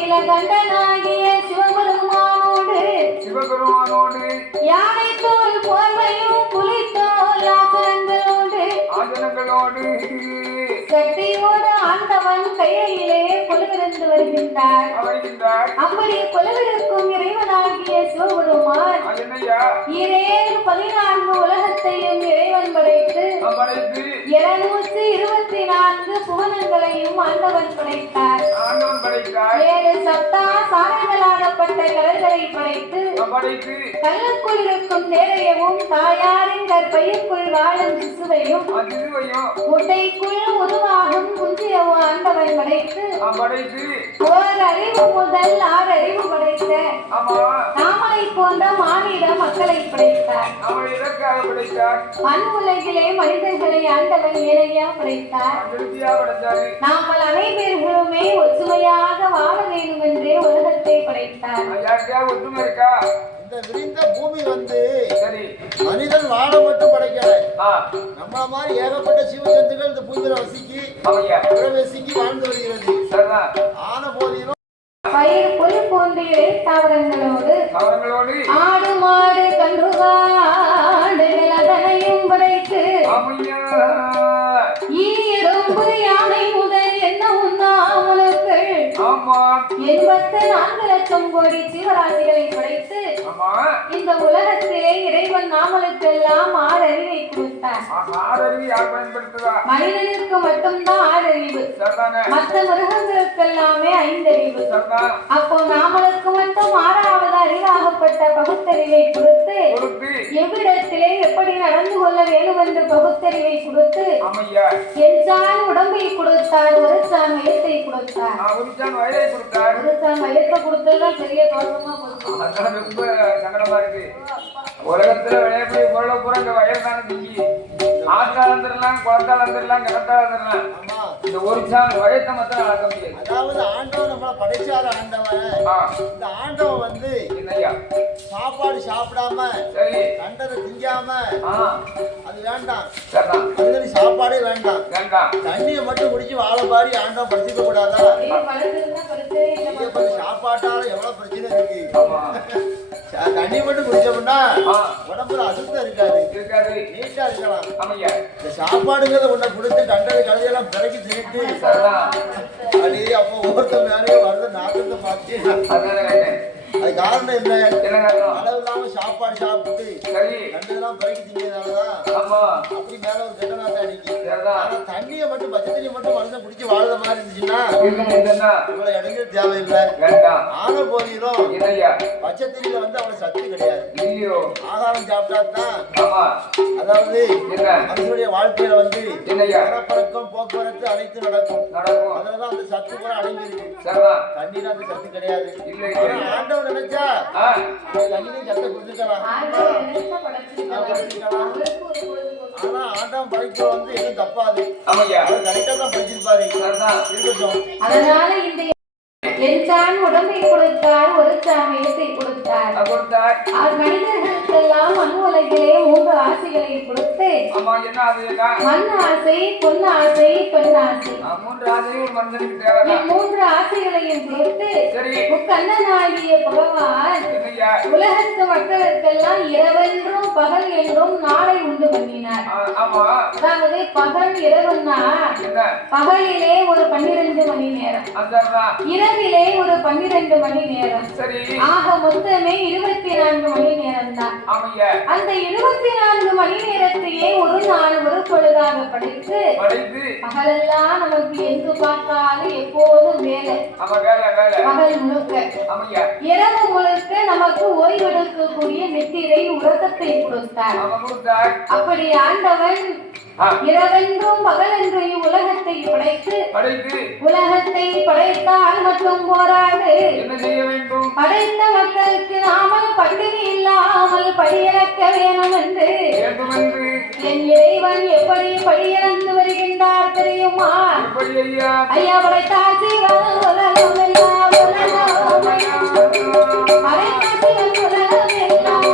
திருநீலகண்டனாகிய சிவபெருமானோடு யானை தோல் போர்வையும் புலித்தோல் ஆசனங்களோடு சக்தியோடு ஆண்டவன் கையிலே கொலுவிருந்து வருகின்றார். அப்படி கொலுவிருக்கும் இறைவனாகிய சிவபெருமான் 14 உலகத்தையும் இறைவன் படைத்து 224 புவனங்களையும் ஆண்டவன் படைத்தார். 7 சப்தா சாரங்களாகப்பட்ட கடல்களை படைத்து கல்லுக்குள் இருக்கும் தேரையவும் தாயாரின் கற்பைக்குள் வாழும் சிசுவையும் முட்டைக்குள் உருவாகும் குஞ்சியவும் ஆண்டவன் படைத்து ஓர் அறிவு முதல் 6 அறிவு படைத்த தாமரை போன்ற மாநில மக்களை படைத்தார். மண் உலகிலே மனிதர்களை ஆண்டவன் ஏழையா படைத்தார். நாங்கள் அனைவர்களுமே ஒற்றுமையாக வாழ வேண்டும் என்றே உலகத்தை படைத்தார். இந்த விரிந்த பூமி வந்து மனிதன் வாழ மட்டும் படைக்கல, நம்மள மாதிரி ஏகப்பட்ட சிவஜந்துகள் இந்த பூமியில வசிக்கி பிரவேசிக்கி வாழ்ந்து வருகிறது. ஆன போதிலும் பயிர் புல் போன்ற தாவரங்களோடு ஆடு மாடு கன்றுகாடுகள் அதனையும் படைத்து ஈரம்பு யானை முதல் என்ன உண்ணாமலுக்கள் 84 லட்சம் கோடி ஜீவராசிகளை படைத்து இந்த உலகத்திலே இறைவன் நாமலுக்கெல்லாம் 6 அறிவை கொடுத்தார். மனிதனுக்கு மட்டும்தான் 6 அறிவு, மற்ற மிருகங்களுக்கெல்லாமே 5 அறிவு. அப்போ நாமளுக்கு மட்டும் 6வது அறிவாகப்பட்ட பகுத்தறிவை கொடுத்து எவ்விடத்திலே எப்படி நடந்து கொள்ள வேண்டும் என்று பகுத்தறிவை கொடுத்து எஞ்சான் உடம்பை கொடுத்தார், ஒரு சான் வயத்தை கொடுத்தார். ஒரு சான் வயத்தை கொடுத்ததுதான் பெரிய தோற்றமா ரொம்ப சங்கடமா இருக்கு. உலகத்துல விளையாடி பொருளை பூரா இந்த வயல் தானே திங்கி ஆத்தால் வந்துடலாம், குளத்தால் வந்துடலாம், கிணத்தால் வந்துடலாம். இந்த ஒரு சான் வயத்தை மட்டும் நடக்க முடியாது. அதாவது ஆண்டவன் நம்மளை படைச்சாரு. ஆண்டவன் இந்த ஆண்டவன் வந்து என்னையா சாப்பாடு சாப்பிடாம கண்டதை திங்காம அது வேண்டாம். அதுக்கு சாப்பாடே வேண்டாம், தண்ணியை மட்டும் குடிச்சு வாழை பாடி ஆண்டவன் படுத்திக்க கூடாதா? சாப்பாட்டால எவ்வளவு பிரச்சனை இருக்கு. தண்ணி மட்டும் குடிச்சோம்னா உடம்புல அசுத்தம் இருக்காது, நீட்டா இருக்கலாம். இந்த சாப்பாடுங்கிறத ஒன்ன கொடுத்து கண்டதை கழுதையெல்லாம் பிறகு திட்டு அப்படி அப்போ ஒவ்வொருத்த மேலேயே வருது நாட்டத்தை பார்த்து. அது காரணம் என்ன? அளவு இல்லாம சாப்பாடு சாப்பிட்டு கண்டதெல்லாம் பிறகு திங்கிறதுனாலதான் அப்படி மேல ஒரு கெட்ட நாட்டை அடிக்கு. தண்ணியை மட்டும் பச்சை தண்ணியை மட்டும் மனுஷன் குடிச்சு வாழற மாதிரி இருந்துச்சுன்னா இவ்வளவு இடங்கள் தேவையில்லை. ஆன போதிலும் பச்சை தண்ணியில வந்து அவனுக்கு சத்து கிடையாது. ஆகாரம் சாப்பிட்டாதான் அதாவது மனுஷனுடைய வாழ்க்கையில வந்து பணப்பழக்கம் போக்குவரத்து அனைத்து நடக்கும். அதுலதான் அந்த சத்து கூட அடங்கி இருக்கு. தண்ணீர் அந்த சத்து கிடையாது. ஆண்டவன் நினைச்சா தண்ணியும் சத்தை கொடுத்துக்கலாம். ஆனா ஆண்டவன் படைக்க வந்து எதுவும் தப்பாது. கரெக்டா தான் படிச்சிருப்பாரு. இருக்கட்டும். என்றான் உடம்பை கொடுத்தார் ஒரு சாமியத்தை கொடுத்தார் கொடுத்தார். மனிதர்களுக்கெல்லாம் மண் உலகிலே 3 ஆசைகளை கொடுத்து ஆமா, என்ன அது? என்ன? மண் ஆசை, பொன் ஆசை, பெண் ஆசை. 3 ஆசையும் ஒரு மனிதனுக்கு தேவை. 3 ஆசைகளையும் கொடுத்து சரி, முக்கண்ணனாகிய பகவான் என்னய்யா? உலகத்து மக்களுக்கெல்லாம் இரவென்றும் பகல் என்றும் நாளை உண்டு பண்ணினார். ஆமா, அதாவது பகல் இரவுன்னா என்ன? பகலிலே ஒரு 12 மணி நேரம், அதான். இரவிலே ஒரு 12 மணி நேரம். சரி, ஆக மொத்தமே 24 மணி நேரம் தான். ஆமையா. அந்த 24 மணி நேரத்தையே ஒரு நாள் ஒரு பொழுதாக படைத்து படைத்து பகலெல்லாம் நமக்கு எங்கு பார்த்தாலும் எப்போதும் வேலை. ஆமா, வேலை வேலை. பகல் முழுக்க, ஆமையா. இரவு முழுக்க நமக்கு ஓய்வெடுக்கக்கூடிய நித்திரை உறக்கத்தை கொடுத்தார். ஆமா, கொடுத்தார். அப்படி ஆண்டவன் இரவென்றும் பகலென்றையும் உலகத்தை படைத்து உலகத்தை படைத்தால் மட்டும் போராது, என்ன செய்ய வேண்டும்? படைத்த மக்களுக்கு நாமல் பட்டினி இல்லாமல் படியிழக்க வேணும் என்று என் இறைவன் எப்படி படியிழந்து வருகின்றார் தெரியுமா? ஐயா படைத்தார் சிவன் உலகம் எல்லாம் உலகம் படைத்தார் சிவன் உலகம் எல்லாம்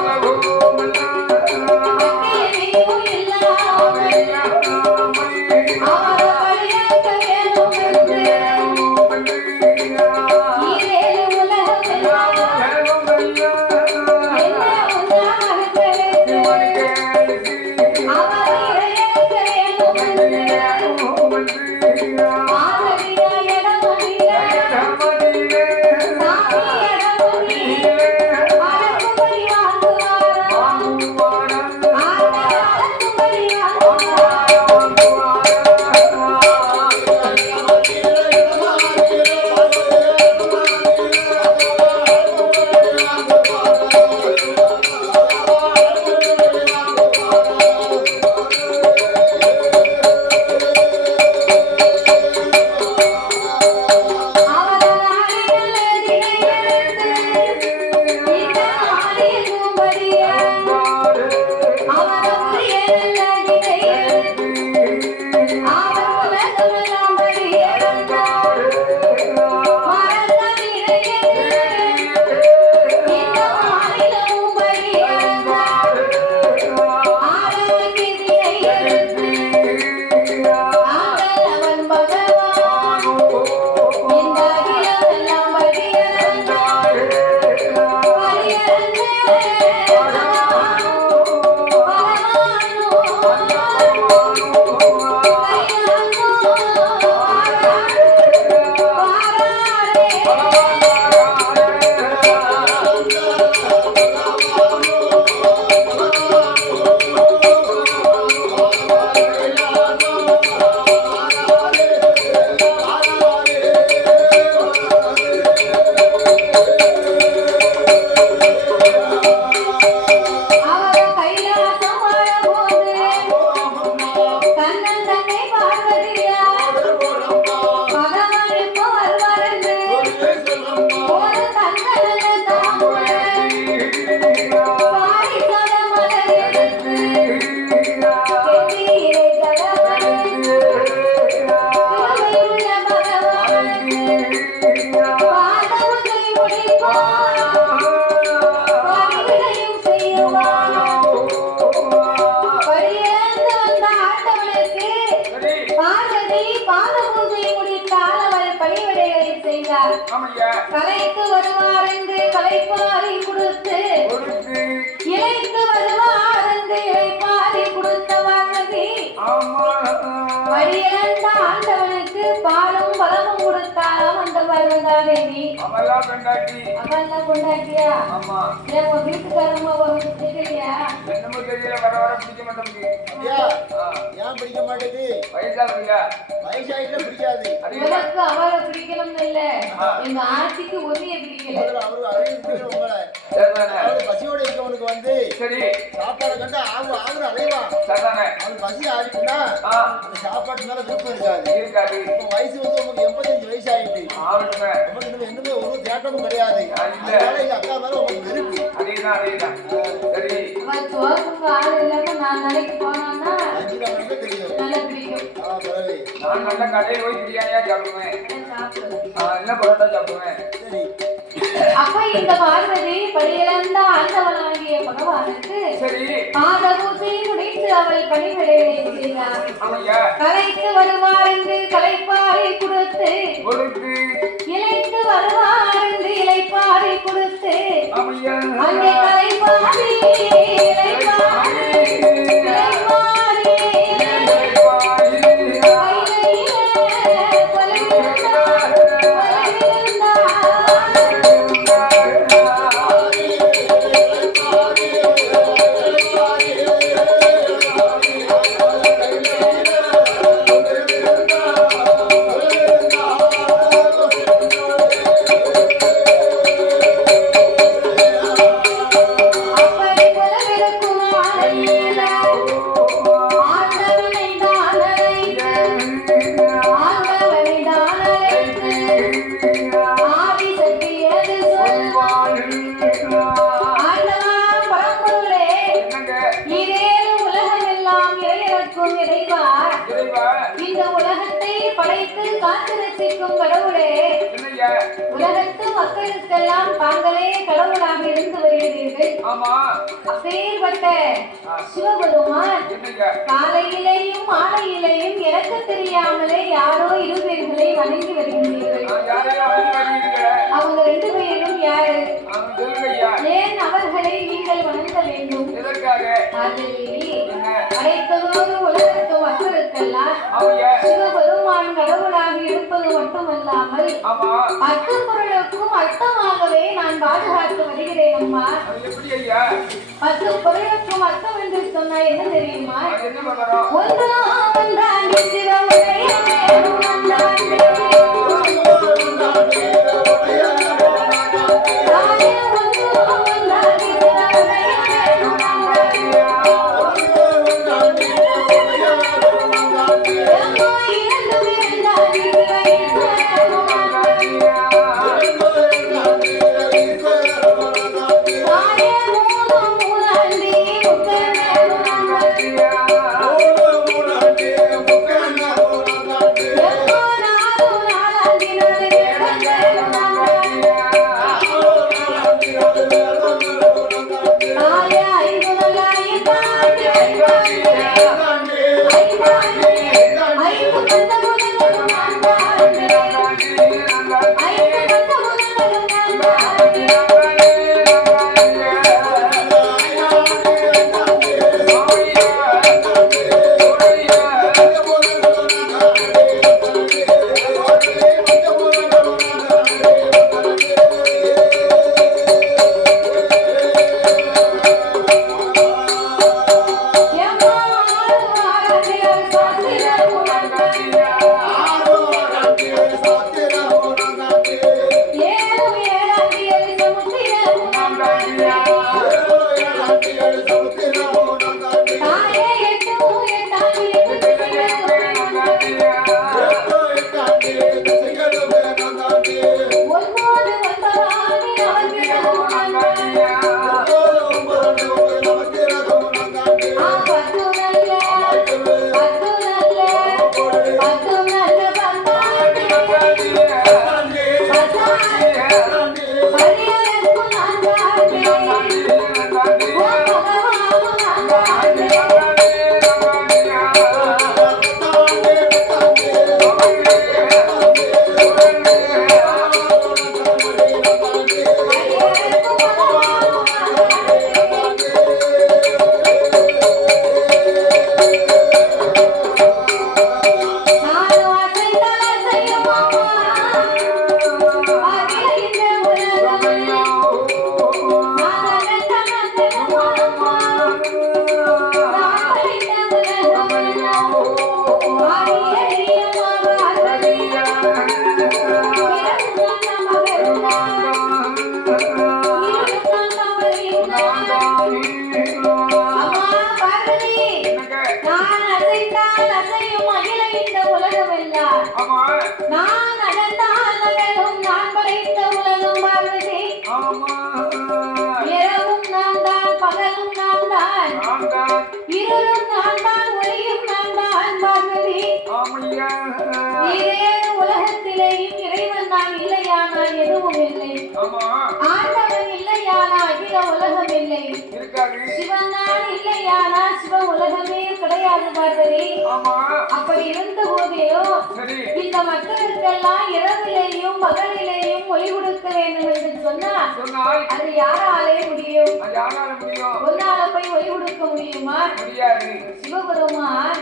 கலைக்கு வருவார் என்று கலைப்பாரி கொடுத்து இலைக்கு வருவார் என்று இலைப்பாரி கொடுத்த வானதி வழியிழந்த ஆண்டவனுக்கு பாலும் பலமும் கொடுத்தாலும் அந்த பருவதானேவி அவெல்லாம் கொண்டாட்டியா? ஏன் உன் வீட்டுக்காரமா உனக்கு தெரியலையா? ஏன் பிடிக்க மாட்டேங்குது? வயசாயிட்ட பிடிக்காது. உனக்கு அவரை பிடிக்கணும் இல்ல, எங்க ஆட்சிக்கு ஒன்னிய பிடிக்கல. அவருக்கு அழகு பிடிக்கணும் உங்களை. பசியோட இருக்கவனுக்கு வந்து சரி சாப்பாடு கண்டா ஆகுற அலைவா அவனுக்கு பசி ஆகிட்டுனா அந்த சாப்பாட்டு மேல விருப்பம் இருக்காது. இப்போ வயசு வந்து உங்களுக்கு 85 வயசு ஆயிட்டு நமக்கு இன்னும் என்னமே ஒரு தேட்டமும் கிடையாது. அதனால எங்க அக்கா மேல உங்களுக்கு வெறுப்பு. அதேதான் சரி ஆள் இல்லாம நான் நாளைக்கு போனான்னா தெரியும் நல்லா பிடிக்கும். நான் நல்ல கடையில் போய் பிரியாணியா சாப்பிடுவேன், என்ன பரோட்டா சாப்பிடுவேன். சரி அப்ப இந்த பார்வதி படியிழந்த ஆண்டவனாகிய பகவானுக்கு பாதபூசை முடித்து அவள் பணிவிடையை செய்தார். கலைத்து வருவார் என்று கலைப்பாறை கொடுத்து இழைத்து வருவார் என்று இலைப்பாறை கொடுத்து அங்கே கலைப்பாறை இந்த உலகத்தை படைத்து காத்து ரசிக்கும் கடவுளே, உலகத்து மக்களுக்கெல்லாம் தாங்களே கடவுளாக இருந்து வருகிறீர்கள். அப்பேற்பட்ட சிவபெருமான் காலையிலேயும் மாலையிலேயும் எனக்கு தெரியாமலே யாரோ இருவர்களை வணங்கி வருகின்றீர்கள். அவங்க 2 பேரும் யாரு? ஏன் அவர்களை நீங்கள் வணங்க வேண்டும்? படைத்ததோடு உலகத்து மக்களுக்கெல்லாம் சிவபெருமான் கடவுளாக இருப்பது மட்டுமல்லாமல் 10 பொருளுக்கும் அர்த்தமாகவே நான் பாதுகாத்து வருகிறேன். அம்மா 10 பொருளுக்கும் அர்த்தம் என்று சொன்னா என்ன தெரியுமா? ஒன்றாண்டி சிவமுடைய இரவும் நான் தான், பகலும் நான் தான், இருளும் நான் தான், ஒளியும் நான் தான். பார்வதி, உலகத்திலேயும் இறைவன் நான் இல்லையானால் எதுவும் இல்லை. ஆண்டவன் இல்லையானால் அகில உலகம் இல்லை. சிவன் நான் இல்லையானால் சிவ உலகமே கிடையாது. பார்வதி, அப்படி இருந்த போதிலும் இந்த மக்களுக்கெல்லாம் இரவிலேயும் பகலிலேயும் ஒளி கொடுக்க வேண்டும் என்று சொன்னால் அது யாராலே முடியும்? ஒன்னால போய் ஒளி கொடுக்க முடியுமா? சிவபெருமான்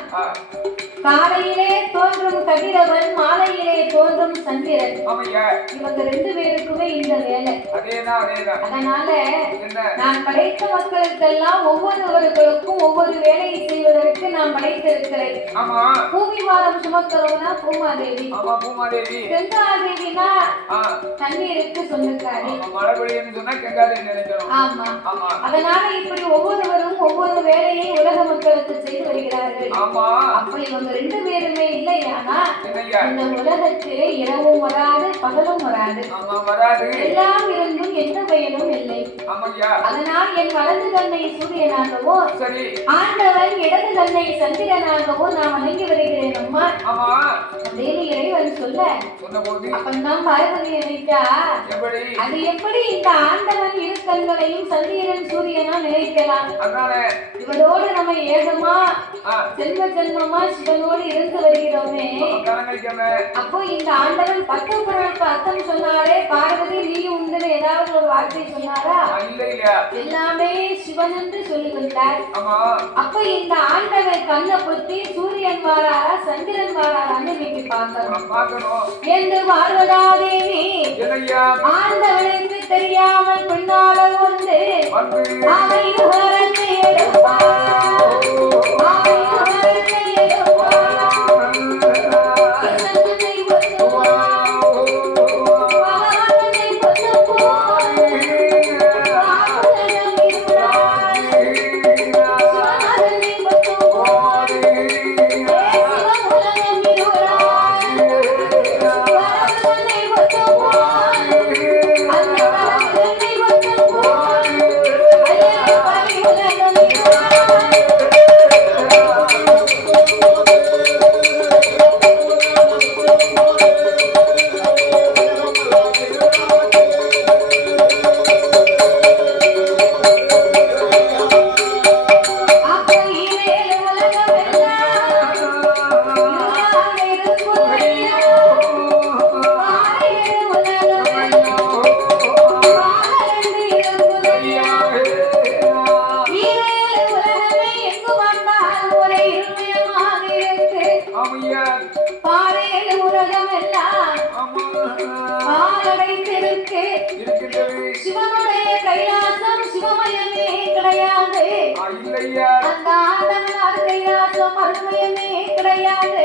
காலையிலே தோன்றும் கதிரவன், மாலையிலே தோன்றும் சந்திரன். இவங்க ரெண்டு பேருக்குமே இந்த வேலை. அதனால நான் படைத்த மக்களுக்கெல்லாம் ஒவ்வொருவர்களுக்கும் ஒவ்வொரு வேலையை செய்வதற்கு நான் படைத்திருக்கிறேன். பூமி வாரம் சுமக்கிறவனா பூமாதேவி, கங்காதேவினா தண்ணீருக்கு சொந்தக்காரி. ஆமா, அதனால இப்படி ஒவ்வொருவரும் ஒவ்வொரு வேலையை உலக மக்களுக்கு செய்து வருகிறார்கள். அப்ப இவங்க ரெண்டு பேருமே இல்லையானா இந்த உலகத்திலே இரவும் வராது, பகலும் வராது. எல்லாம் இருந்தும் எந்த பயனும் இல்லை. அதனால் என் வலது கண்ணை சூரியனாகவோ, ஆண்டவன் இடது கண்ணை சந்திரனாகவோ நான் வணங்கி வருகிறேன். அம்மா தேவி இறைவன் சொல்ல அப்பந்தான் பார்வதி நினைத்தா, அது எப்படி இந்த ஆண்டவன் இரு கண்களையும் சந்திரன் சூரியனா நினைக்கலாம்? இவனோடு நம்ம ஏகமா செல்வ ஜென்மமா சிவனோடு இருந்து வருகிறோமே. அப்போ இந்த ஆண்டவன் 10 பொருளுக்கு அர்த்தம் சொன்னாரே, பார்வதி நீ உண்டு ஏதாவது ஒரு வார்த்தை சொன்னாரா? எல்லாமே சிவன் என்று சொல்லுகின்றார். அப்ப இந்த ஆண்டவன் கண்ணை பொத்தி சூரியன் வாராரா சந்திரன் வாராரான்னு நீங்க பார்க்கணும் என்று பார்வதா தேவி ஆண்டவனுக்கு தெரியாமல் பின்னால வந்து அவை உரத்தை எடுப்பார். சிவனுடைய கைலாசம் சிவமயமே கிடையாது. அந்த ஆண்டவனார் கைலாசம் அருமயமே கிடையாது.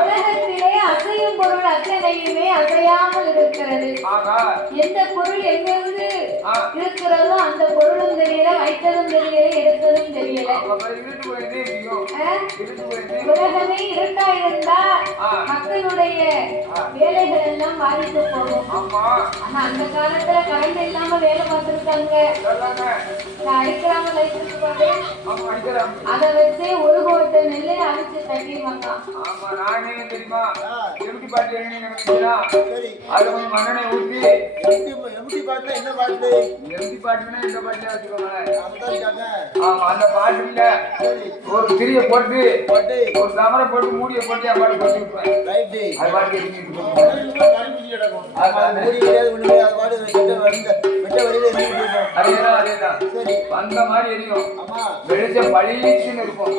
உலகத்திலே அசையும் பொருள் அத்தனையுமே அசையாமல் இருக்கிறது. எந்த பொருள் எங்கிருந்து இருக்கிறதோ அந்த பொருளும் தெரியல, வைத்ததும் தெரியல, எடுத்ததும் தெரியல. உலகமே இருட்டா இருந்தா மக்களுடைய வேலைகள் எல்லாம் பாதித்து போகும். ஆனா அந்த காலத்துல கரண்ட் இல்லாம வேலை பார்த்திருக்காங்க. அடிக்கிறாங்க லைட் போட்டு அதை வச்சு ஒரு கோட்டை நெல்லை அடிச்சு தட்டிடுவாங்க. மண்ணெண்ணை ஊற்றி எம்டி பாட்டுல என்ன பாட்டு? எம்டி பாட்டுன்னா இந்த பாட்டுல வச்சுக்கோங்களேன். ஆமா, அந்த பாட்டுல ஒரு திரிய போட்டு ஒரு தமரை போட்டு மூடிய போட்டு அந்த பாட்டு போட்டு விட்டுருவேன். அது பாட்டு அதேதான் அந்த மாதிரி எரியும். வெளிச்சம் பளிச்சுன்னு இருக்கும்.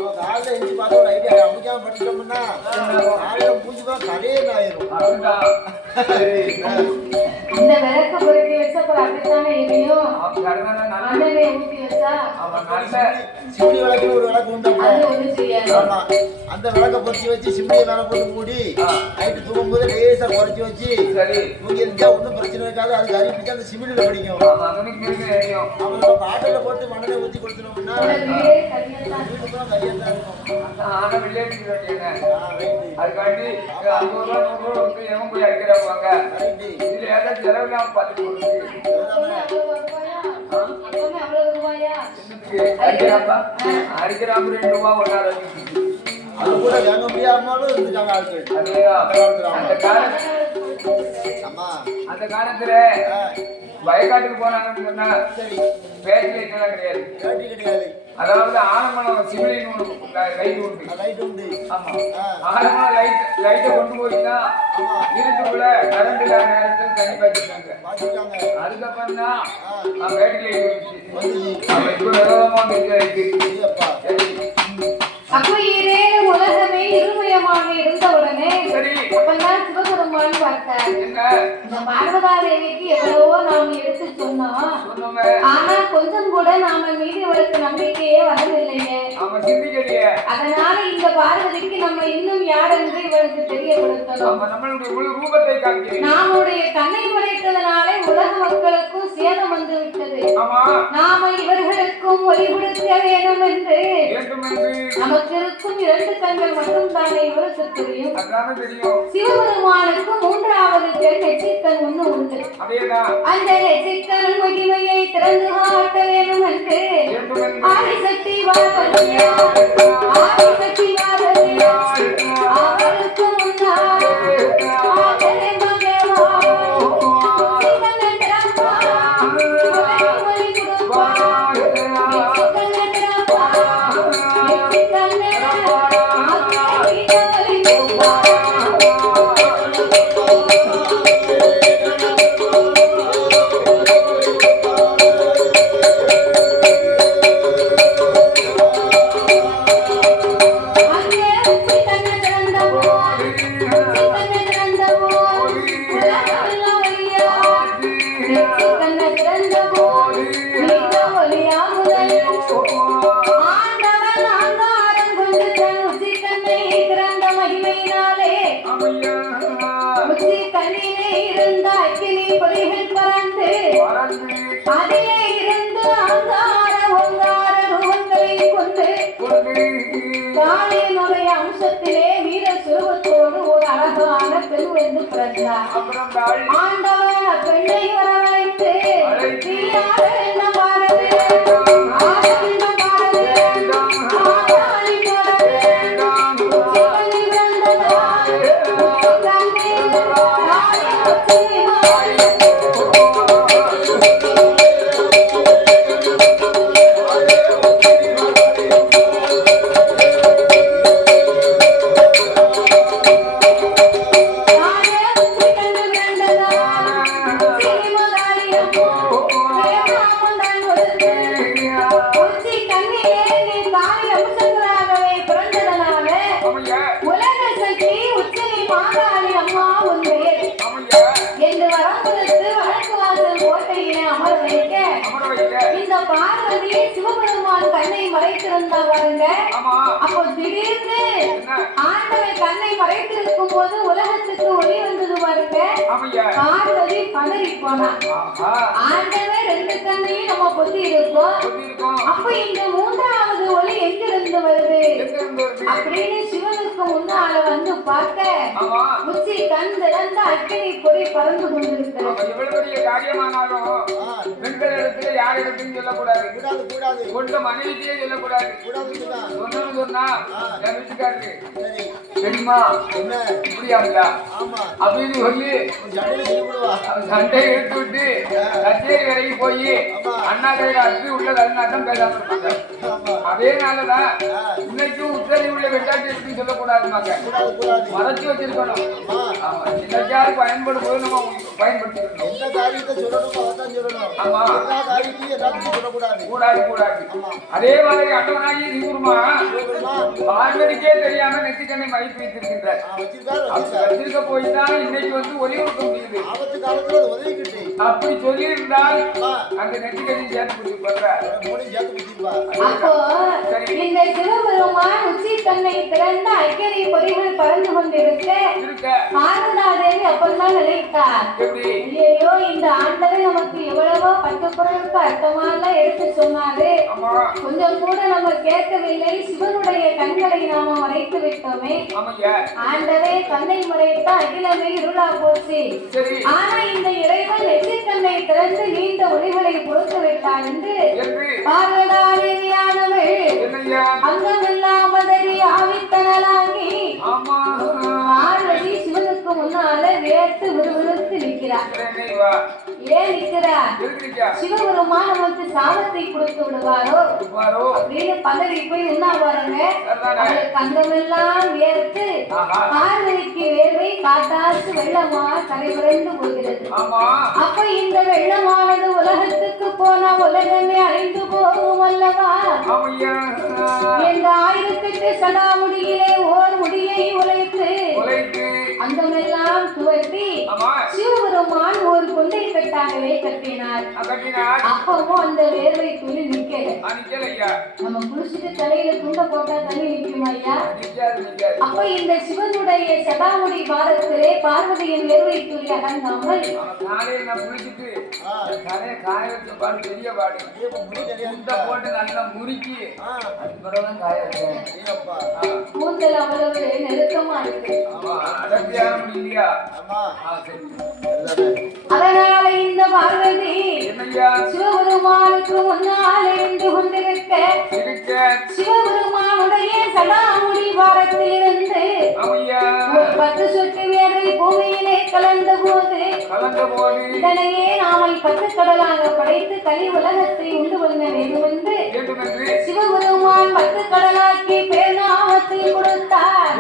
இந்த விளக்கு பொருட்கள் வச்ச அப்புறம் அப்படித்தானே எரியும். நல்லெண்ணெய் ஊத்தி வச்சா சிமிடி விளக்கு ஒரு விளக்கு உண்டு. அது ஒண்ணு செய்யாது. ஆமா, அந்த விளக்க பொறிச்சு வச்சு சிமிடியை மேல போட்டு மூடி நைட்டு தூங்கும்போது லேசா குறைச்சி வச்சு தூங்கி இருந்தா ஒன்றும் பிரச்சனை இருக்காது. அது கறி பிடிச்சா அந்த சிமிடியில பிடிக்கும். அவங்க பாட்டில போட்டு மணலை ஊற்றி கொடுத்துட்டோம்னா வீடே கரியாத்தான் இருக்கும். வீட்டுக்குலாம் கறியா தான் இருக்கும். அதுக்காண்டி 50 ரூபா 100 ரூபா வந்து எவன் போய் அடிக்கிறாங்க. இதுல ஏதாவது செலவுலாம் பார்த்து கொடுத்து அப்பவே அவ்வளவு ரூபாயா? அடிக்கிறாங்க 2 ரூபா ஒன்னாரு. அது கூட வாங்க முடியாமலும் இருந்துட்டாங்க ஆட்கள். அந்த காலத்துல வயக்காட்டுக்கு போனாங்கன்னு சொன்னா பேட்டரி லைட்லாம் கிடையாது. அதாவது ஆலமரம் சிவிலின்னு லைட் உண்டு. ஆமா, ஆலமரம் லைட்டை கொண்டு போய்தான் இருட்டுக்குள்ள கரண்ட் இல்லாத நேரத்தில் தண்ணி பாய்ச்சிருக்காங்க. அதுக்கப்புறம் தான் பேட்டரி லைட் வந்துச்சு. இப்ப விரோதமா அப்ப இரேழு உலகமே இருமயமாக இருந்த உடனே அப்பதான் சிவபெருமான் பார்த்தார். இந்த பார்வதா தேவிக்கு எவ்வளவோ நாம் எடுத்து சொன்னோம். ஆனா கொஞ்சம் கூட நாம மீது இவளுக்கு நம்பிக்கையே வரவில்லையே. அதனால இந்த பார்வதிக்கு நம்ம இன்னும் யார் என்று இவளுக்கு தெரியப்படுத்தணும். நம்முடைய கண்ணை மறைத்ததனாலே உலக மக்களுக்கும் சேதம் வந்து விட்டது. நாம இவர்களுக்கும் ஒளி கொடுக்க வேண்டும் என்று நமக்கு இருக்கும் 2 கண்கள் மட்டும் தானே இவருக்கு தெரியும். சிவபெருமானுக்கு 3வது கண் நெற்றிக்கண் ஒண்ணு உண்டு. அந்த நெற்றிக்கண் மகிமையை திறந்து காட்ட வேண்டும் என்று ஆதிசக்தி வாரதியா அவருக்கு முன்னால் அதிலே இருந்து அங்கார ஒங்கார ரூபங்களை கொண்டு காளியனுடைய அம்சத்திலே வீர சுரூபத்தோடு ஒரு அழகான பெண் வந்து பிறந்தார். ஆண்டவன் அப்பெண்ணை வரவழைத்து என்ன பாரது இந்த பார்வதி சிவபெருமான் கண்ணை மறைத்திருந்தாங்க. அப்போ திடீர்னு ஆண்டவன் கண்ணை மறைத்திருக்கும் போது உலகத்துக்கு ஒளி வந்தது பாருங்க. பார்வதி பதறி போனான். ஆண்டவன் 2 கண்ணையும் நம்ம பொத்தி இருக்கோம். அப்ப இந்த 3வது ஒளி எங்கிருந்து வருது அப்படின்னு சிவனுக்கு முன்னால வந்து பார்க்க உச்சி கண் திறந்த அக்கினி பொறி பறந்து கொண்டிருக்கிறது. யார் இடத்தையும் சொல்லக்கூடாது. கொண்ட மனைவிட்டே சொல்லக்கூடாது. சொன்னா என் வீட்டுக்காருக்கு தெரியுமா இப்படியாங்களா அப்படின்னு சொல்லி சண்டை எடுத்து விட்டு கச்சேரி வரைக்கு போய் அண்ணா கையில அச்சு உள்ள தள்ளினாட்டம் பேசாம இருப்பாங்க. அதே நாளதான் இன்னைக்கும் உத்தரவு உள்ள வெட்டாட்டி இருக்குன்னு சொல்லக்கூடாதுமாங்க. மறைச்சு வச்சிருக்கணும். இன்னைக்காவது பயன்படும் போது நம்ம பயன்படுத்திக்கணும். எந்த காரியத்தை சொல்லணும். ஆமா, அதே மாதிரி அட்டவனாகி சிவபெருமா பார்வதிக்கே தெரியாம நெற்றிக்கண்ணை அனுப்பி வைத்திருக்கின்றார். வச்சிருக்காரு அப்படி வச்சிருக்க போய் தான் இன்னைக்கு வந்து ஒளி கொடுக்க முடியுது. ஆபத்து காலத்துல அது உதவிக்கிட்டு அப்படி சொல்லியிருந்தால் அந்த நெற்றிக்கடி சேர்த்து பிடிச்சி பண்ற மூணு சேர்த்து பிடிச்சிருப்பா. அப்போ இந்த சிவபெருமான் உச்சி தன்னை திறந்த அக்கறை பொறிகள் பறந்து கொண்டிருக்க பார்வதாதேவி அப்பதான் நினைத்தார், ஐயோ இந்த ஆண்டவர் நமக்கு எவ்வளவோ பத்து பொருளுக்கு அர்த்தமாலாம் எடுத்து சொன்னாரு, கொஞ்சம் கூட நம்ம கேட்கவில்லை, சிவனுடைய கண்களை நாம மறைத்து விட்டோமே, ஆண்டவே கண்ணை மறைத்த அகிலமே இருளா போச்சு. ஆனா இந்த இறைவன் நெற்றி கண்ணை திறந்து நீண்ட ஒளிகளை கொடுத்து விட்டார் என்று பார்வதாதேவியானவள் அங்கமெல்லாம் பதறி ஆவித்தனலாகி பார்வதி சிவனுக்கு முன்னால வேர்த்து விறுவிறுத்து நிற்கிறார். ஏன் நிற்கிறார்? சிவபெருமான் நமக்கு சாபத்தை கொடுத்து விடுவாரோ அப்படின்னு பதறி போய் என்ன பாருங்க, அவளுக்கு அங்கமெல்லாம் வேர்த்து பார்வதிக்கு வேர்வை காட்டாச்சு வெள்ளமா கரைபுரண்டு போகிறது. அப்ப இந்த வெள்ளமானது உலகத்துக்கு போனா உலகமே அழிந்து போகும் அல்லவா? இந்த 1008 சடாமுடியிலே ஓர் முடியை உழைத்து அங்கமெல்லாம் துவட்டி சிவபெருமான் ஒரு கொண்டை கட்டாகவே கட்டினார். அப்பவும் அந்த வேர்வை துணி நிக்கல. நம்ம குளிச்சுட்டு தலையில துண்ட போட்டா தண்ணி நிக்குமா ஐயா? அப்ப இந்த சிவனுடைய சடாமுடி பாரத்திலே பார்வதியின் வேர்வை துணி அடங்காமல் கூந்தல் அவ்வளவு நெருக்கமா இருக்கு. அதனால இந்த பார்வதி சிவபெருமானுக்கு முன்னால் இருந்து கொண்டிருக்க சிவபெருமானுடைய சடாமுடி வாரத்திலிருந்து 10 சொட்டு வேர்வை பூமியிலே கலந்த போது இதனையே நாமல் 10 கடலாக படைத்து கலி உலகத்தை உண்டு பண்ண வேண்டும் என்று சிவபெருமான் 10 கடலாக்கி பேர்நாமத்தை கொடுத்தார்.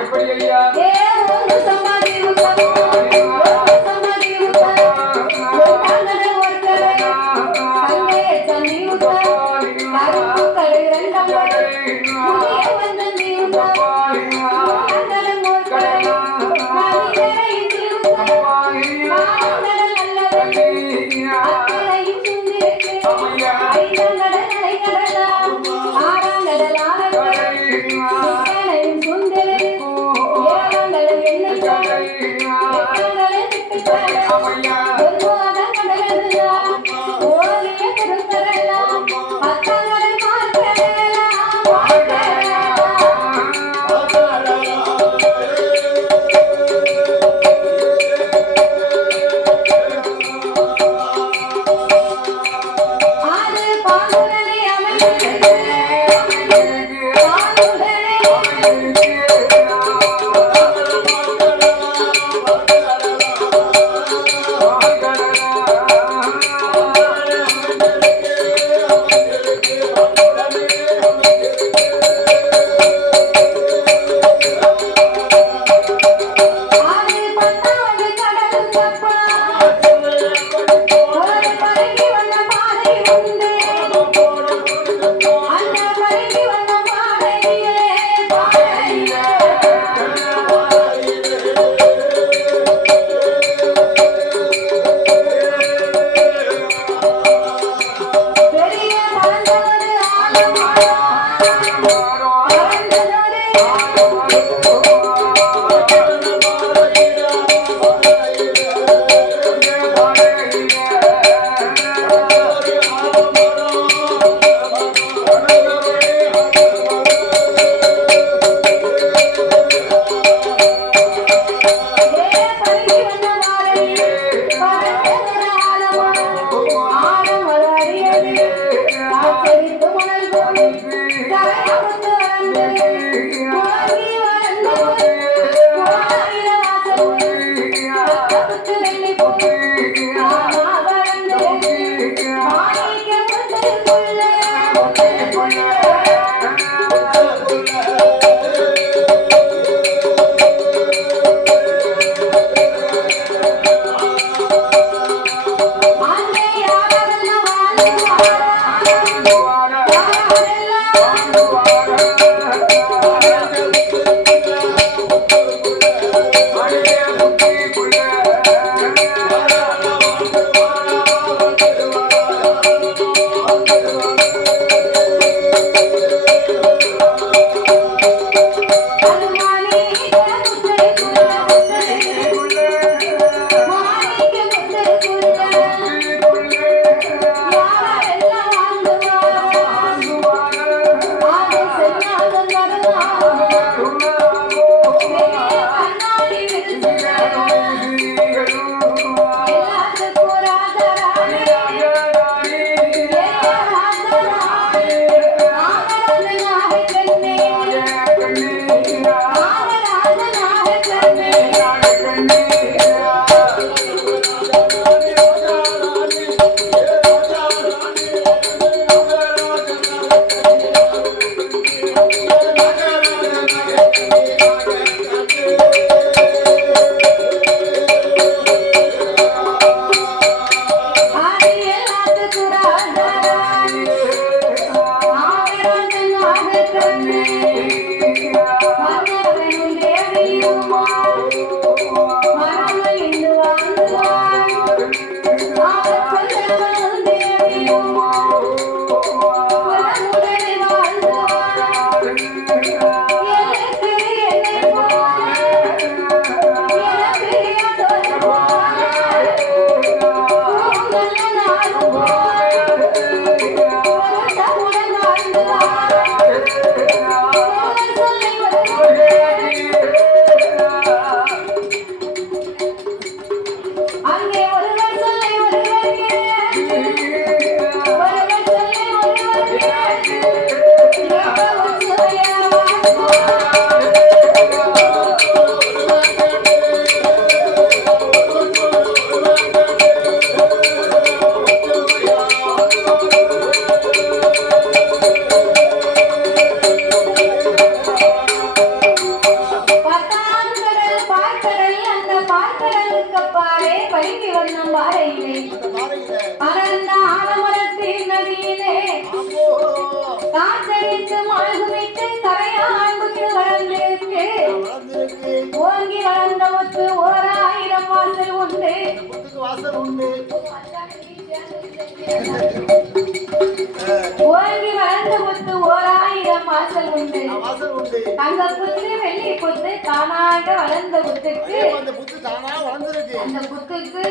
ஓங்கி வளர்ந்த புத்து 1000 வாசல் உண்டு. வாசல் உண்டு. அந்த புத்து வெள்ளி புத்து தானாக வளர்ந்த புத்துக்கு அந்த புத்து தானா வளர்ந்துருக்கு. அந்த புத்துக்கு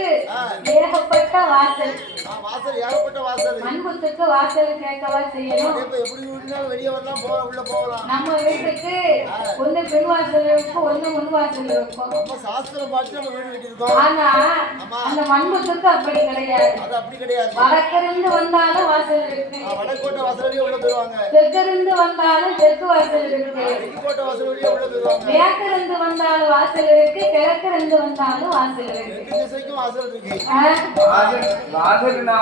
ஏகப்பட்ட வாசல். வாசல் ஏகப்பட்ட வாசல். மண் புத்துக்கு வாசல் கேட்கவா செய்யணும். எப்படி விட்டாலும் வெளியே வரலாம், உள்ள போகலாம். நம்ம வீட்டுக்கு ஒண்ணு பெண் வாசல் இருக்கும், ஒண்ணு முன் வாசல் இருக்கும். நம்ம சாஸ்திரம் பார்த்து நம்ம வீடு கட்டியிருக்கோம். ஆனா அந்த மண் புத்துக்கு அப்படி கிடையாது. அது அப்படி கிடையாது. வடக்கிருந்து வந்தாலும் வாசல் இருக்கு, வடக்கோட்டை வாசல் வழியே உள்ள போயிருவாங்க. தெற்கிருந்து வந்தாலும் தெற்கு வாசல் இருக்கு, தெற்கோட்டை வாசல் வழியே உள்ள போயிருவாங்க. மேற்கிருந்து வந்தாலும் வாசல் இருக்கு, கிழக்கிருந்து வந்தாலும் வாசல் இருக்கு. ரெண்டு திசைக்கும் வாசல் இருக்கு. வாசல்னா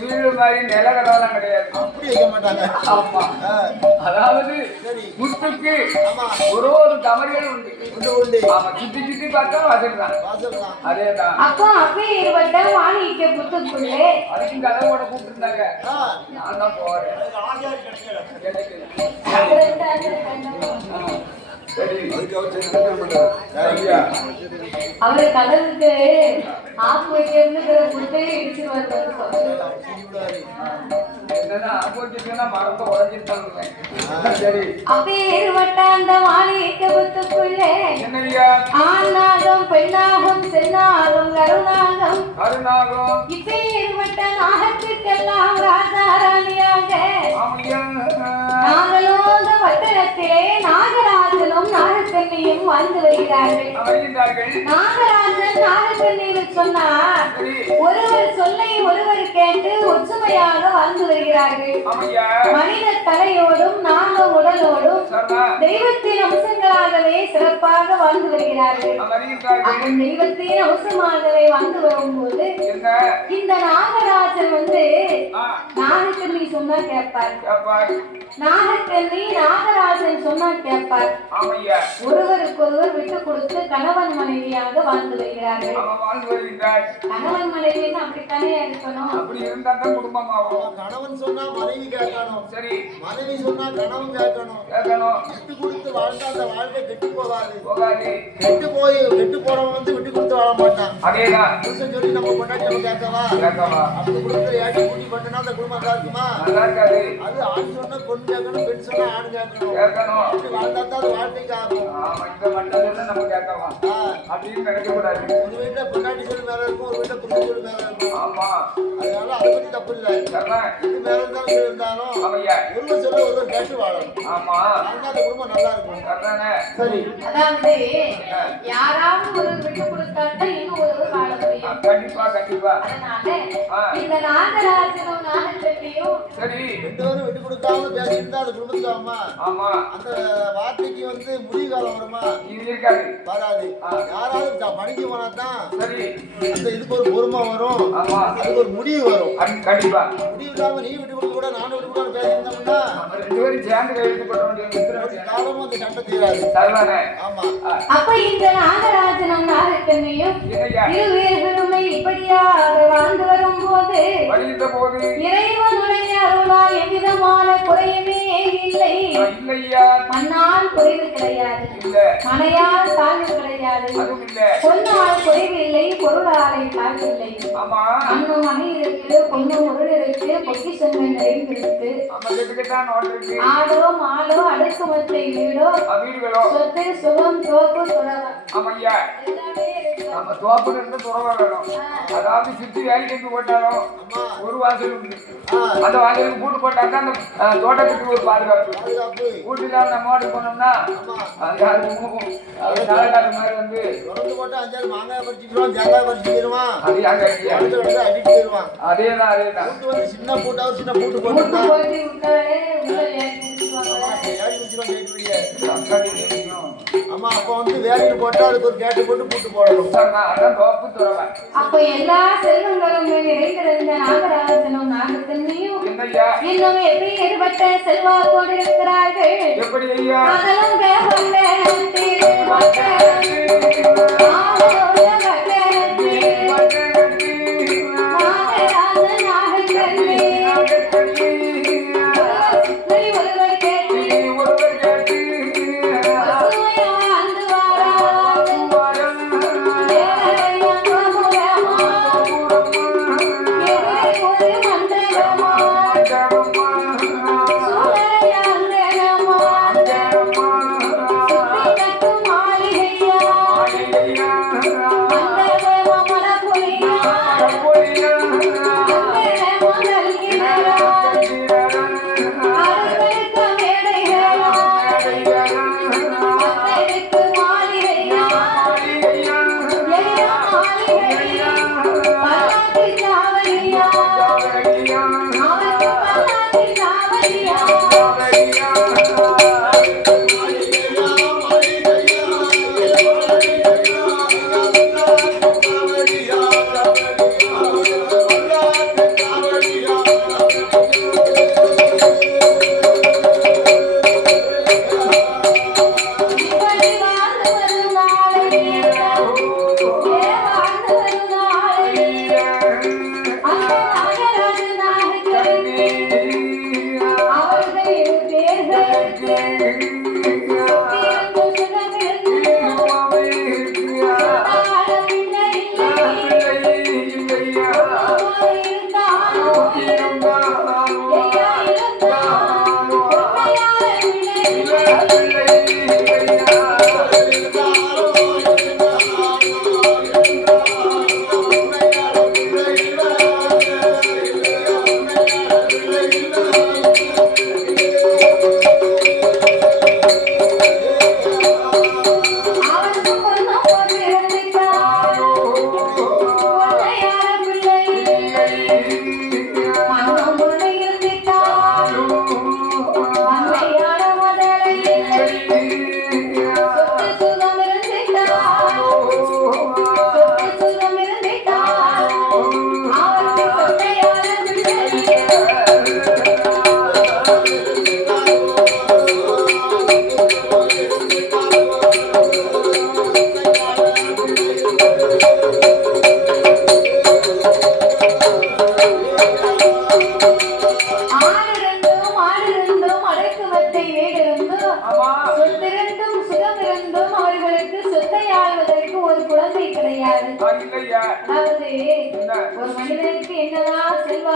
வீடு மாதிரி நிலகடலாம் கிடையாது. அப்படி வைக்க மாட்டாங்க. ஆமா, அதாவது புத்துக்கு ஒரு தவறுகள் உண்டு. ஆமா, சுத்தி சுத்தி பார்த்தா வாசல் தான். அதேதான். அப்போ அப்பேற்பட்ட மாணிக்க புத்துக்குள்ளே அதுக்கும் கதவோட கூப்பிட்டுருந்தாங்க. நான் தான் போறேன். அவரு கதவுக்கு ஆப்பு வைக்கிறது புத்தே இடிச்சிருவாரு. அப்பேற்பட்ட அந்த மாணிக்க புத்துக்குள்ளே ஆணாகம் பெண்ணாகும் சென்னாகும் கருணாகம் இப்பேற்பட்ட நாகத்திற்கெல்லாம் ராஜாராணியாக நாங்களோ அந்த பட்டணத்திலே நாகராஜனும் நாகக்கண்ணியும் வாழ்ந்து வருகிறார்கள். நாகராஜன் நாகக்கண்ணியில் சொன்னார், ஒருவர் சொல்லை ஒருவர் கேட்டு ஒற்றுமையாக வாழ்ந்து வருகிறார்கள். மனித தலையோடும் நாக உடலோடும் தெய்வத்தின் அம்சங்களாகவே சிறப்பாக வாழ்ந்து வருகிறார்கள். அந்த தெய்வத்தின் அம்சமாகவே வாழ்ந்து வரும்போது இந்த நாகராஜன் நாகக்கண்ணி சொன்னா கேட்பார், நாகக்கண்ணி நாகராஜன் சொன்னா கேட்பார். ஒருவருக்கு ஒருவர் விட்டு கொடுத்து கணவன் மனைவியாக வாழ்ந்து வருகிறார்கள். கணவன் மனைவின்னு அப்படித்தானே இருக்கணும். அப்படி இருந்தா தான் குடும்பம் ஆகும். கணவன் சொன்னா மனைவி கேட்கணும். சரி, மனைவி சொன்னா கணவன் கேட்கணும். விட்டு கொடுத்து வாழ்ந்தா அந்த வாழ்க்கை கெட்டு போகாது. கெட்டு போறவன் விட்டு கொடுத்து வாழ மாட்டான். அதேதான் புருஷன் சொல்லி நம்ம கொண்டாடி நம்ம கேட்கவா? அப்படி குடும்பத்துல ஏட்டி கூட்டி பண்ணா அந்த குடும்பம் நல்லா இருக்குமா? நல்லா இருக்காது. அது ஆண் சொன்னா பொண்ணு கேட்கணும், பெண் சொன்னா ஆண் கேட்கணும். அப்படி வாழ்ந்தா தான் அது வாழ்க்கைக்கு ஆகும். நம்ம கேட்கலாம் அப்படின்னு நினைக்க கூடாது. ஒரு வீட்டுல பொண்டாட்டி சொல்லி மேல இருக்கும், ஒரு வீட்டுல புருஷன் சொல்லி மேல இருக்கும். ஆமா, அதனால அதை பத்தி தப்பு இல்லை. இது மேல இருந்தாலும் ஒருவர் சொல்ல ஒருவர் கேட்டு வாழணும். ஆமா, அந்த குடும்பம் நல்லா இருக்கும். சரி, அதாவது யாராவது ஒரு விட்டு கொடுத்தாதான் இன்னும் ஒருவர் வாழ முடியும். கண்டிப்பா கண்டிப்பா. அதனால இந்த நாகராஜனும் நாகக்கண்ணியும் சரி ரெண்டு பேரும் விட்டு கொடுக்காம பேசியிருந்தா அது குடும்பத்துக்கு ஆமா. ஆமா, அந்த வார்த்தைக்கு முடிவு காலம் வருமா? இது இருக்காது, வராது. யாராவது மணிக்கு போனாதான் சரி அந்த இதுக்கு ஒரு பொறுமை வரும். ஆமா, அதுக்கு ஒரு முடிவு வரும். கண்டிப்பா. முடிவு இல்லாம நீ விட்டு கொடுக்க கூட நானும் விட்டு கூட பேசியிருந்தோம்னா ரெண்டு பேரும் சேர்ந்து கையெழுத்து போட வேண்டிய காலமும் அந்த சண்டை தீராது. ஆமா. அப்ப இந்த நாகராஜனும் நாகக்கண்ணியும் இருவேர்களுமே இப்படியாக வாழ்ந்து வரும்போது இறைவனுடைய அருளால் எவ்விதமான குறையுமே இல்லை. மண்ணால் குறைவு கிடையாது, மனையால் தாழ்வு கிடையாது, பொன்னால் குறைவு இல்லை, பொருளாலை தாழ்வு இல்லை. மண்ணும் மணி இருக்கு, பொண்ணும் பொருள் இருக்கு, பொக்கிஷங்கள் நிறைந்திருக்கு. ஆடோ மாடோ அடுக்குமத்தை வீடோ சொத்து சுகம் தோப்பு துறவம் நம்ம தோப்புல இருந்து துறவ வேணும். அதாவது சுத்தி வேலைக்கு போட்டாலும் ஒரு வாசல் உண்டு. அந்த வாசலுக்கு பூட்டு போட்டாக்கா அந்த தோட்டத்துக்கு ஒரு பாதுகாப்பு. பூட்டு இல்லாம நம்ம மாட்டு போனோம்னா நாளைக்காடு மாதிரி போட்டா 5 மாங்காய் பறிச்சுக்கிடுவான், தேங்காய் பறிச்சுக்கிடுவான். அதேதான் அதேதான். சின்ன பூட்டாவது சின்ன பூட்டு போட்டு ஆமா. அப்ப வேலையில் போட்டா அதுக்கு ஒரு கேட்டு போட்டு பூட்டு போடணும். அப்ப எல்லா செல்வங்களும் நிறைந்திருந்த நாகராஜனும் நாகக்கண்ணியும் இன்னும் எப்படி ஏற்பட்ட செல்வாக்கோடு இருக்கிறார்கள். அதெல்லாம்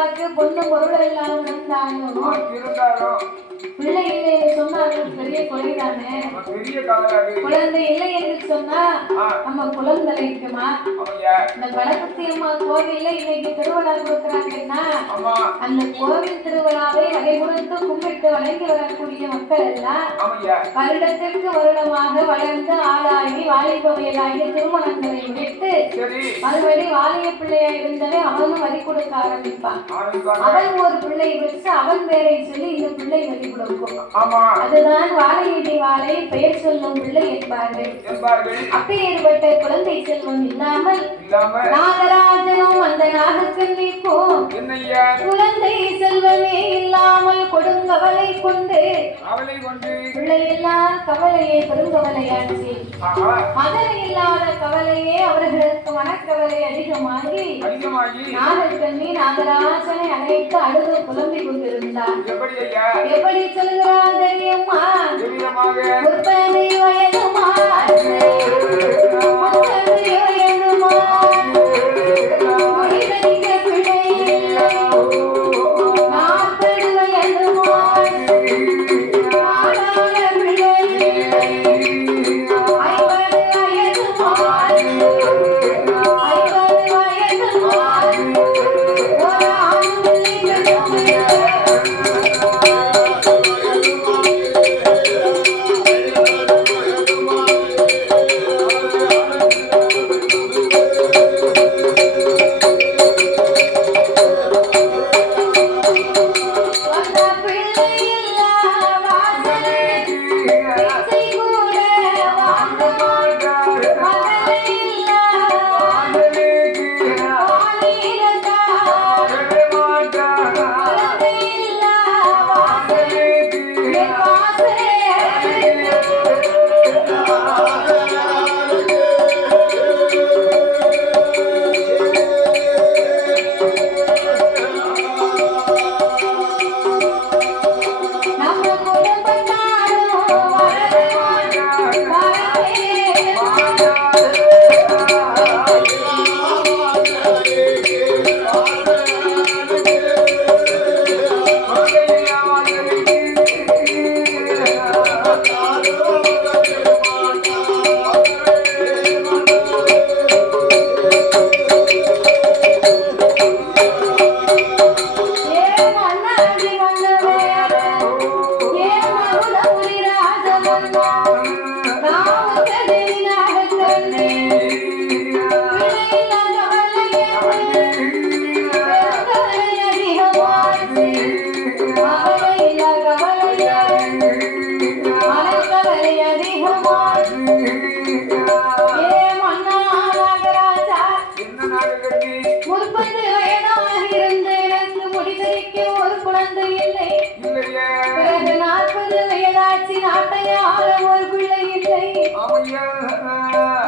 அம்மாவுக்கு பொண்ணு பொருள் எல்லாம் இருந்தாலும் பிள்ளை இல்லை என்று சொன்னா அது பெரிய கொலைதானே. குழந்தை இல்லை என்று சொன்னா நம்ம குலம் தலைக்குமா? இந்த கணபதி அம்மா கோவில்ல இன்னைக்கு திருவிழா கொடுக்குறாங்கன்னா அந்த கோவில் திருவிழாவை அதை கொடுத்து கும்பிட்டு வணங்கி வரக்கூடிய மக்கள் எல்லாம் வருடத்திற்கு வருடமாக வளர்ந்து ஆளாகி வாலிப வயதாகி திருமணங்களை முடித்து மறுபடி வாலிய பிள்ளையா இருந்தவே அவனும் வரி கொடுக்க ஆரம்பிப்பான். அவன் ஒரு பிள்ளை வச்சு அவன் பேரை சொல்லி இந்த பிள்ளை வரி கொடுக்கும். அதுதான் வாழையடி வாழை பெயர் சொல்லும் பிள்ளை என்பார்கள். அப்பேற்பட்ட குழந்தை செல்வம் இல்லாமல் நாகராஜனும் அந்த நாகக்கண்ணிக்கும் குழந்தை செல்வமே இல்லாமல் கொடுங்கவலை கொண்டு பிள்ளையெல்லாம் கவலையை பெருங்கவலையாச்சு. மதனை இல்லாத கவலையே அவர்களுக்கு மனக்கவலை அதிகமாகி நாகக்கண்ணி நாகராஜனை அழைத்து அழுது புலம்பிக் கொண்டிருந்தார். எப்படி சொல்கிறார் தெரியுமா? முப்பது வயதுமா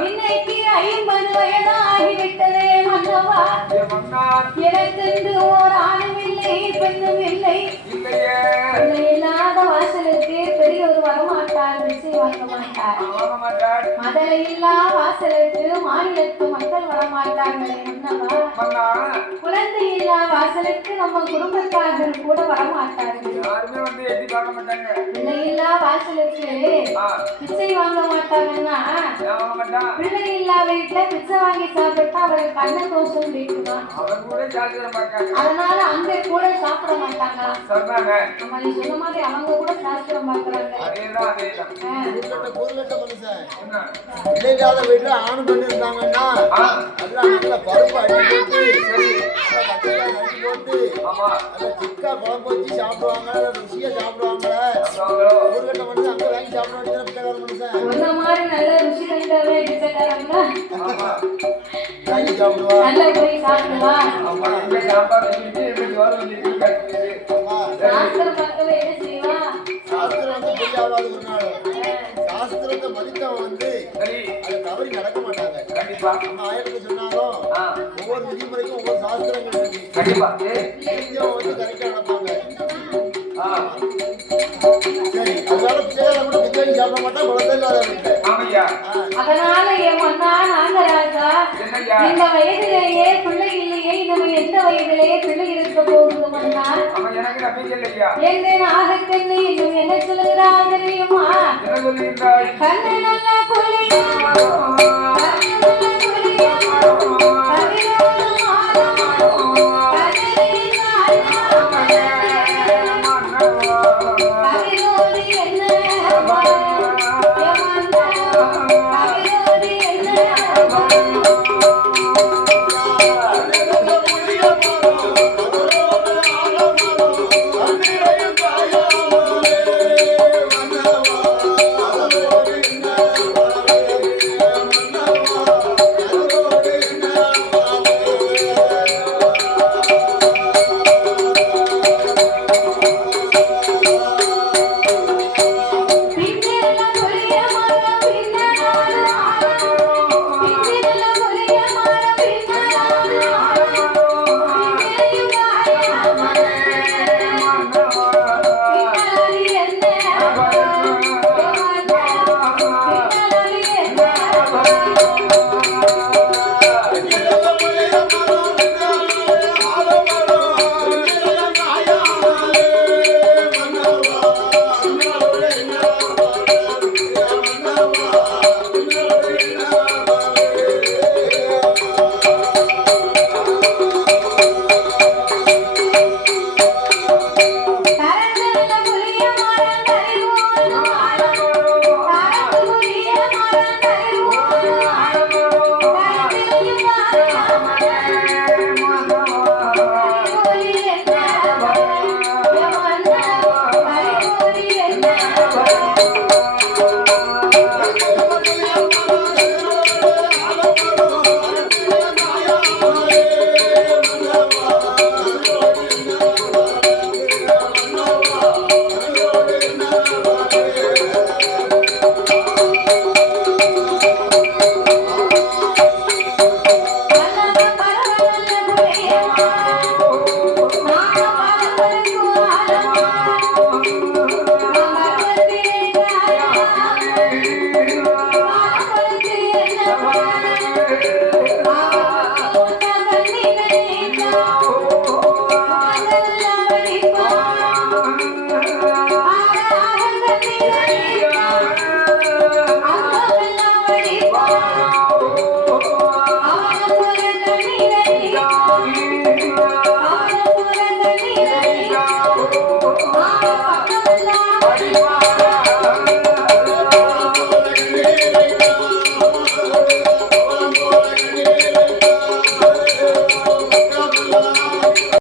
இன்னைக்கு 50 வயதாகிவிட்டதே மன்னவா. எனக்கு ஓர் ஆணும் இல்லை பெண்ணும் இல்லை. இல்லாத வாசலுக்கு பெரியவர் வரமாட்டார், நிச்சயம் வாங்க மாட்டார். மதலை இல்லா வாசலுக்கு மாநிலத்து மக்கள் வரமாட்டார்களே மன்னவா. குழந்தை இல்லா வாசலுக்கு நம்ம குடும்பத்தார்கள் கூட வரமாட்டார்கள். பிள்ளை இல்லா வாசலுக்கு பிச்சை வாங்க மாட்டாங்கன்னா பிள்ளை இல்லா வீட்டுல பிச்சை வாங்கி சாப்பிட்டா அவருக்கு கண்ண தோஷம் இருக்குமா? அதனால அங்க கூட சாப்பிட மாட்டாங்களா? நம்ம நீ சொன்ன மாதிரி அவங்க கூட சாஸ்திரம் பாக்குறாங்க. பிள்ளைக்காத வீட்டுல ஆணு பண்ணி இருந்தாங்கன்னா பருப்பு அடிச்சு போட்டு சிக்கா குழம்பு வச்சு சாப்பிடுவாங்க, ருசியா சாப்பிடுவாங்க. ஊர்கட்ட மனுஷன் அங்க வாங்கி சாப்பிட வேண்டியது பிச்சைக்கார மனுஷன். அந்த மாதிரி நல்ல ருசி கண்டவே பிச்சைக்காரங்க வாங்கி சாப்பிடுவா, நல்ல போய் சாப்பிடுவா. சாஸ்திரம் பார்க்கவே என்ன செய்வா? சாஸ்திரம் வந்து பொய்யாவாது ஒரு நாள். சாஸ்திரத்தை மதித்தவன் வந்து அதை தவறி நடக்க மாட்டாங்க. நம்ம ஆயிரத்து சொன்னாலும் ஒவ்வொரு விதிமுறைக்கும் ஒவ்வொரு சாஸ்திரங்கள் இருக்கு. தெரிஞ்சவன் வந்து கரெக்டா நடப்பாங்க. சரி, அதனால பிச்சைக்காரன் கூட வாங்கி சாப்பிட மாட்டோம் குழந்தை இல்லாத வீட்டுல. ஆமையா அதனால என் மன்னா நாகராஜா என்னய்யா இந்த வயதிலேயே பிள்ளை இல்லையே நம்ம எந்த வயதிலேயே பிள்ளை இருக்க போகுது மன்னா அவன் எனக்கு நம்பிக்கை இல்லையா எந்த நாகக்கண்ணு இன்னும் என்ன சொல்லுகிறா தெரியுமா என்ன சொல்லுகின்றாய் கண்ணு நல்ல புள்ளி